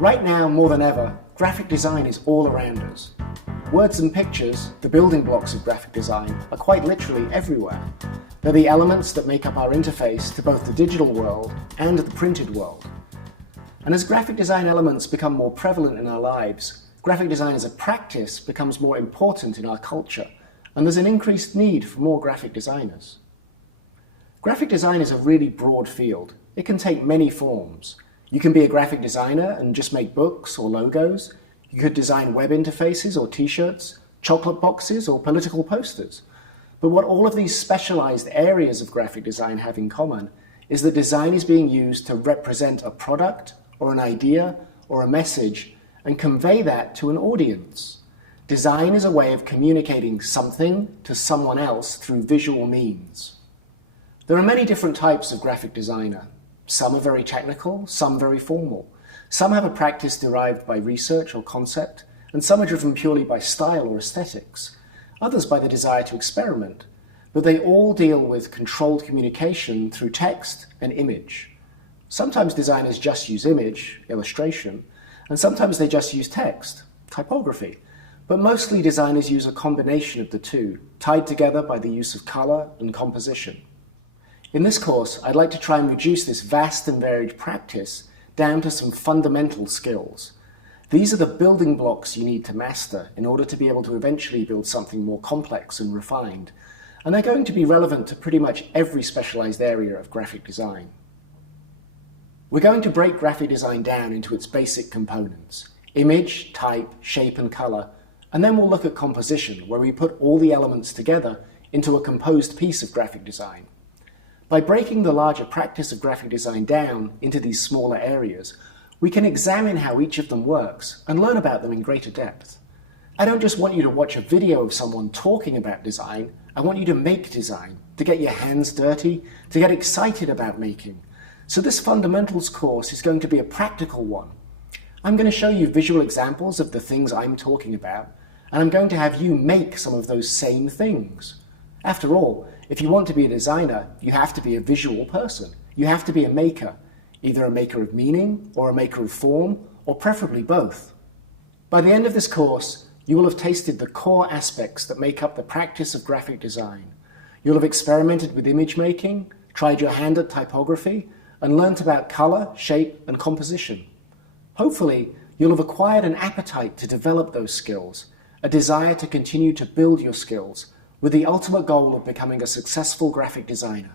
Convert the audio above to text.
Right now, more than ever, graphic design is all around us. Words and pictures, the building blocks of graphic design, are quite literally everywhere. They're the elements that make up our interface to both the digital world and the printed world. And as graphic design elements become more prevalent in our lives, graphic design as a practice becomes more important in our culture, and there's an increased need for more graphic designers. Graphic design is a really broad field. It can take many forms. You can be a graphic designer and just make books or logos. You could design web interfaces or t-shirts, chocolate boxes or political posters. But what all of these specialized areas of graphic design have in common is that design is being used to represent a product or an idea or a message and convey that to an audience. Design is a way of communicating something to someone else through visual means. There are many different types of graphic designer. Some are very technical, some very formal. Some have a practice derived by research or concept, and some are driven purely by style or aesthetics. Others by the desire to experiment, but they all deal with controlled communication through text and image. Sometimes designers just use image, illustration, and sometimes they just use text, typography. But mostly designers use a combination of the two, tied together by the use of color and composition. In this course, I'd like to try and reduce this vast and varied practice down to some fundamental skills. These are the building blocks you need to master in order to be able to eventually build something more complex and refined, and they're going to be relevant to pretty much every specialized area of graphic design. We're going to break graphic design down into its basic components: image, type, shape, and color, and then we'll look at composition, where we put all the elements together into a composed piece of graphic design. By breaking the larger practice of graphic design down into these smaller areas, we can examine how each of them works and learn about them in greater depth. I don't just want you to watch a video of someone talking about design, I want you to make design, to get your hands dirty, to get excited about making. So this fundamentals course is going to be a practical one. I'm going to show you visual examples of the things I'm talking about, and I'm going to have you make some of those same things. After all, if you want to be a designer, you have to be a visual person. You have to be a maker, either a maker of meaning or a maker of form, or preferably both. By the end of this course, you will have tasted the core aspects that make up the practice of graphic design. You'll have experimented with image making, tried your hand at typography, and learnt about color, shape, and composition. Hopefully, you'll have acquired an appetite to develop those skills, a desire to continue to build your skills, with the ultimate goal of becoming a successful graphic designer.